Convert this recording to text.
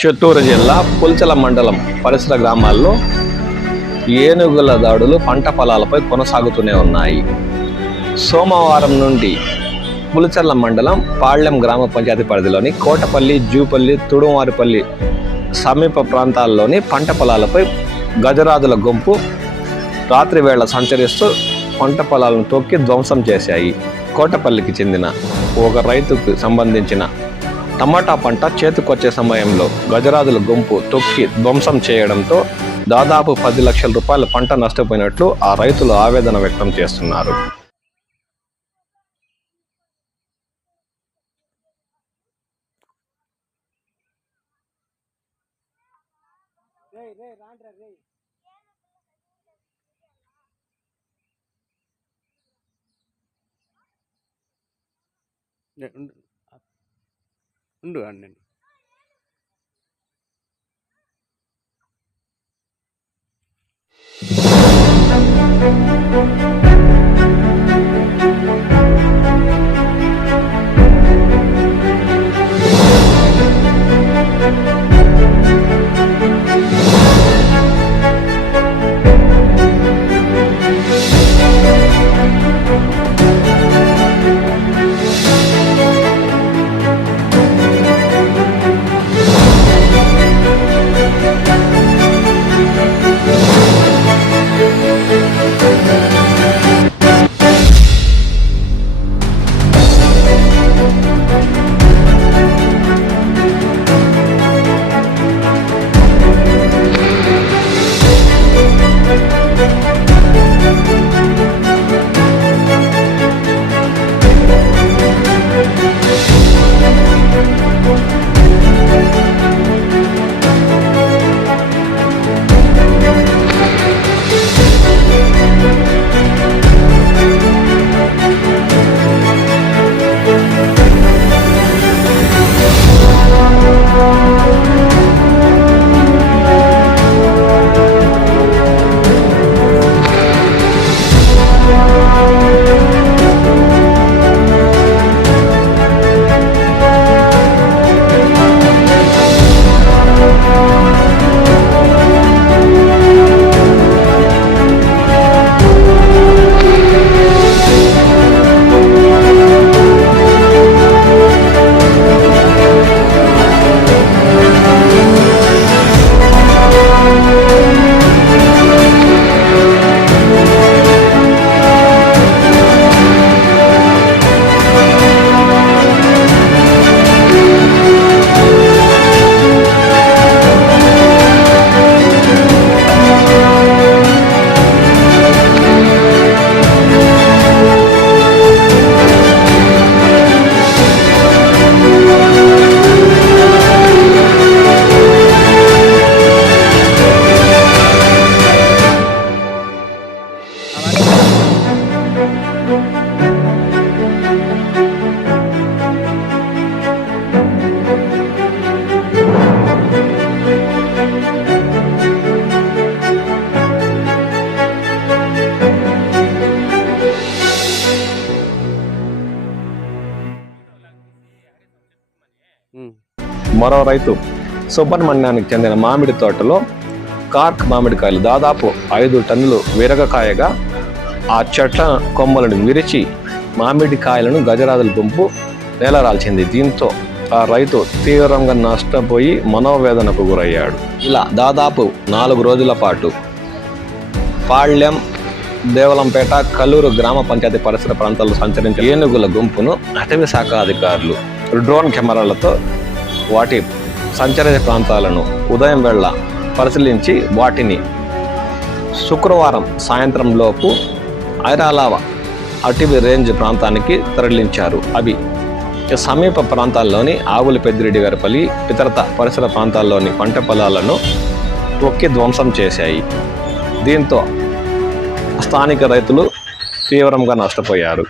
చిత్తూరు జిల్లా పుల్చల మండలం పరిసర గ్రామాల్లో ఏనుగుల దాడులు పంట పొలాలపై కొనసాగుతూనే ఉన్నాయి. సోమవారం నుండి పుల్చల మండలం పాళ్లెం గ్రామ పంచాయతీ పరిధిలోని కోటపల్లి, జూపల్లి, తుడుమారిపల్లి సమీప ప్రాంతాల్లోని పంట పొలాలపై గజరాజుల గుంపు రాత్రి వేళ సంచరిస్తూ పంట పొలాలను తొక్కి ధ్వంసం చేశాయి. కోటపల్లికి చెందిన ఒక రైతుకు సంబంధించిన టమాటా పంట చేతికొచ్చే సమయంలో గజరాజుల గుంపు తొక్కి ధ్వంసం చేయడంతో దాదాపు 10 లక్షల రూపాయల పంట నష్టపోయినట్లు ఆ రైతులు ఆవేదన వ్యక్తం చేస్తున్నారు. ఉండు అండి. మరో రైతు సుబ్రహ్మణ్యానికి చెందిన మామిడి తోటలో కార్క్ మామిడికాయలు దాదాపు 5 టన్నులు విరగకాయగా ఆ చెట్ల కొమ్మలను విరిచి మామిడికాయలను గజరాజుల గుంపు నేలరాల్చింది. దీంతో ఆ రైతు తీవ్రంగా నష్టపోయి మనోవేదనకు గురయ్యాడు. ఇలా దాదాపు 4 రోజుల పాటు పాళ్లెం, దేవలంపేట, కల్లూరు గ్రామ పంచాయతీ పరిసర ప్రాంతాల్లో సంచరించిన ఏనుగుల గుంపును అటవీ శాఖ అధికారులు డ్రోన్ కెమెరాలతో వాటి సంచరించే ప్రాంతాలను ఉదయం వేళ పరిశీలించి వాటిని శుక్రవారం సాయంత్రంలోపు ఐరాలావ అటవీ రేంజ్ ప్రాంతానికి తరలించారు. అవి సమీప ప్రాంతాల్లోని ఆవుల పెద్దిరెడ్డి గారిపల్లి, ఇతరత పరిసర ప్రాంతాల్లోని పంట పొలాలను తొక్కి ధ్వంసం చేశాయి. దీంతో స్థానిక రైతులు తీవ్రంగా నష్టపోయారు.